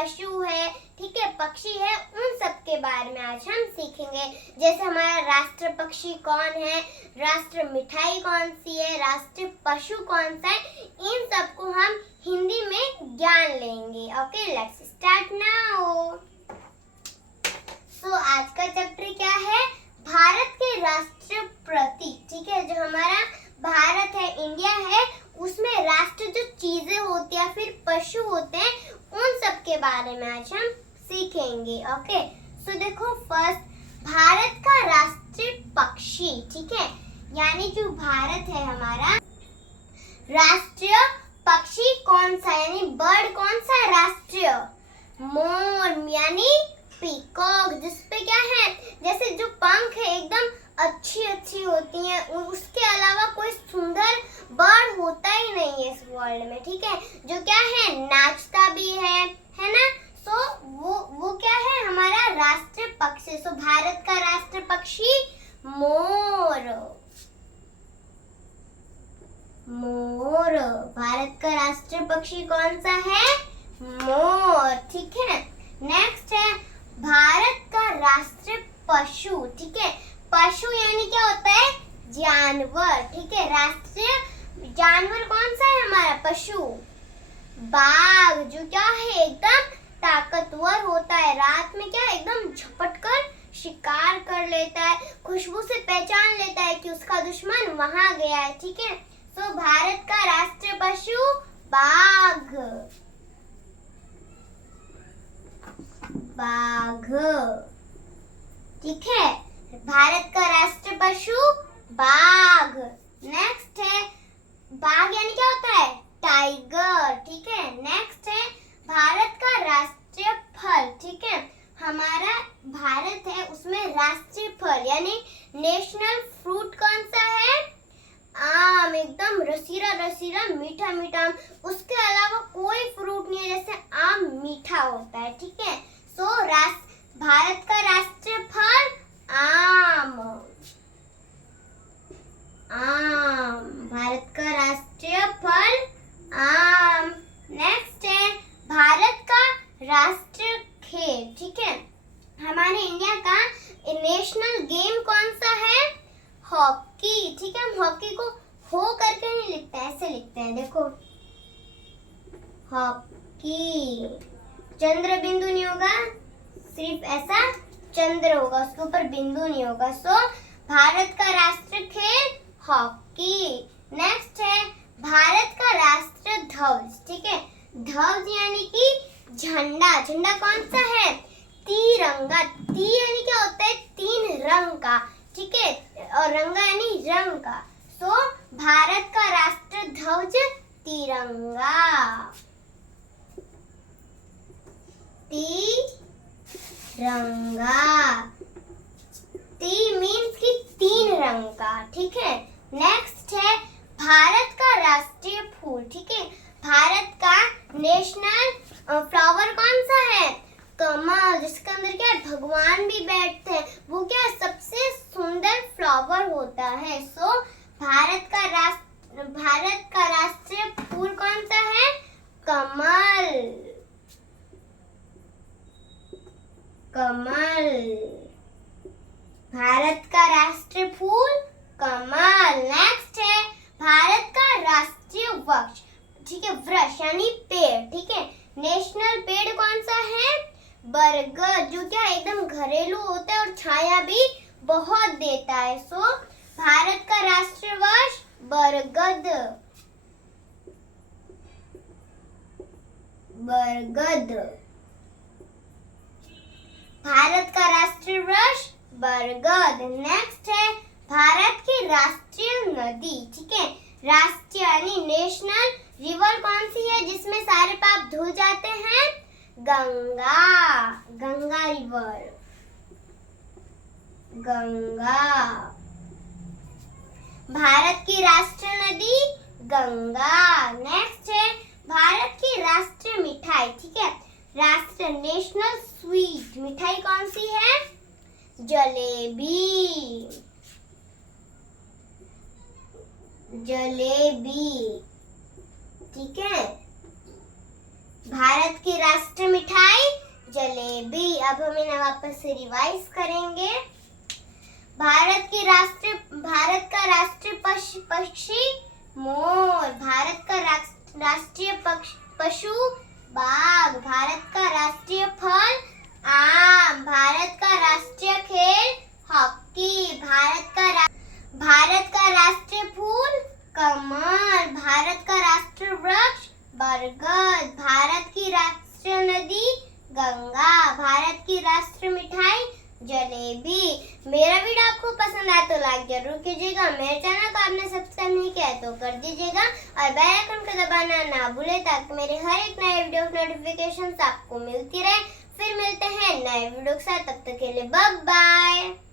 पशु है, ठीक है, पक्षी है, उन सब के बारे में आज हम सीखेंगे। जैसे हमारा राष्ट्र पक्षी कौन है, राष्ट्र मिठाई कौन सी है, राष्ट्रीय पशु कौन सा है, इन सबको हम हिंदी में ज्ञान लेंगे। Okay, let's start now. So आज का चैप्टर क्या है, भारत के राष्ट्रीय प्रतीक, ठीक है। जो हमारा भारत है, इंडिया है, उसमें राष्ट्र जो चीजें होती है फिर पशु होते हैं, उन सब के बारे में आज हम सीखेंगे। ओके, सो देखो, फर्स्ट भारत का राष्ट्रीय पक्षी, ठीक है, यानी जो भारत है हमारा राष्ट्रीय पक्षी कौन सा, यानी बर्ड कौन सा है राष्ट्रीय, मोर यानी पीकॉक, जिसपे क्या है, जैसे जो पंख है एकदम अच्छी होती हैं, उसके अलावा कोई सुंदर बर्ड होता ही नहीं है इस वर्ल्ड में, ठीक है, जो क्या है नाचता भी है ना। सो वो क्या है हमारा राष्ट्रीय पक्षी। सो भारत का राष्ट्रीय पक्षी मोर, भारत का राष्ट्रीय पक्षी कौन सा है, मोर, ठीक है। नेक्स्ट है भारत का राष्ट्रीय पशु, ठीक है, पशु यानी क्या होता है, जानवर, ठीक है, राष्ट्रीय जानवर कौन सा है हमारा पशु, बाघ, जो क्या है एकदम ताकतवर होता है, रात में क्या एकदम झपट कर शिकार कर लेता है, खुशबू से पहचान लेता है कि उसका दुश्मन वहां गया है, ठीक है। तो भारत का राष्ट्रीय पशु बाघ, ठीक है, भारत का राष्ट्रीय पशु बाघ। नेक्स्ट है बाघ यानी क्या होता है, टाइगर, ठीक है। नेक्स्ट है भारत का राष्ट्रीय फल, ठीक है, हमारा भारत है उसमें राष्ट्रीय फल यानी नेशनल फ्रूट कौन सा है, आम, एकदम रसीला मीठा, उसके अलावा कोई फ्रूट नहीं है जैसे आम मीठा होता है, ठीक है। सो भारत का राष्ट्रीय फल आम, भारत का राष्ट्रीय फल आम। नेक्स्ट है भारत का राष्ट्रीय खेल, ठीक है, हमारे इंडिया का नेशनल गेम कौन सा है, हॉकी, ठीक है। हम हॉकी को हो करके नहीं लिखते, ऐसे लिखते हैं, देखो हॉकी, चंद्र बिंदु नहीं होगा, सिर्फ ऐसा चंद्र होगा, उसके ऊपर बिंदु नहीं होगा। सो भारत का राष्ट्रीय खेल हॉकी। नेक्स्ट है भारत का राष्ट्रीय ध्वज, ठीक है, ध्वज यानी कि झंडा, झंडा कौन सा है, तिरंगा, यानी क्या होता है, तीन रंग का, ठीक है, और रंगा यानी रंग का। सो भारत का राष्ट्रीय ध्वज तिरंगा, ती मीन्स कि तीन रंग का, ठीक है। नेक्स्ट है भारत का राष्ट्रीय फूल, ठीक है, भारत का नेशनल फ्लावर कौन सा है, कमल, जिसके अंदर क्या है भगवान भी बैठते हैं, वो क्या सबसे सुंदर फ्लावर होता है। सो भारत का राष्ट्रीय फूल कौन सा है, कमल, भारत का राष्ट्रीय फूल कमल। नेक्स्ट है भारत का राष्ट्रीय वृक्ष, ठीक है, वृक्ष यानी पेड़, ठीक है, नेशनल पेड़ कौन सा है, बरगद, जो क्या एकदम घरेलू होता है और छाया भी बहुत देता है। सो भारत का राष्ट्रीय वृक्ष बरगद, भारत का राष्ट्रीय वृक्ष बरगद। नेक्स्ट है भारत की राष्ट्रीय नदी, ठीक है, राष्ट्रीय यानी नेशनल रिवर कौन सी है जिसमें सारे पाप धुल जाते हैं, गंगा रिवर, भारत की राष्ट्रीय नदी गंगा। नेक्स्ट है भारत की राष्ट्रीय मिठाई, ठीक है, राष्ट्रीय नेशनल स्वीट मिठाई कौन सी है, जलेबी, ठीक है। भारत की राष्ट्रीय मिठाई जलेबी। अब हम इन्हें वापस से रिवाइज करेंगे। भारत का राष्ट्रीय पक्षी मोर। भारत का राष्ट्रीय पशु बाघ। भारत का राष्ट्रीय फल आम। भारत का राष्ट्रीय खेल हॉकी। भारत का राष्ट्रीय फूल कमल। भारत का राष्ट्रीय वृक्ष बरगद। भारत की राष्ट्रीय नदी गंगा। भारत की राष्ट्रीय मिठाई जलेबी। मेरा वीडियो आपको पसंद आया तो लाइक जरूर कीजिएगा। मेरे चैनल को आपने सब्सक्राइब नहीं किया है तो कर दीजिएगा और बेल आइकन को दबाना ना भूलें ताकि मेरे हर एक नए वीडियो की नोटिफिकेशन आपको मिलती रहे। फिर मिलते हैं नए वीडियो के साथ, तब तक के लिए बाय बाय।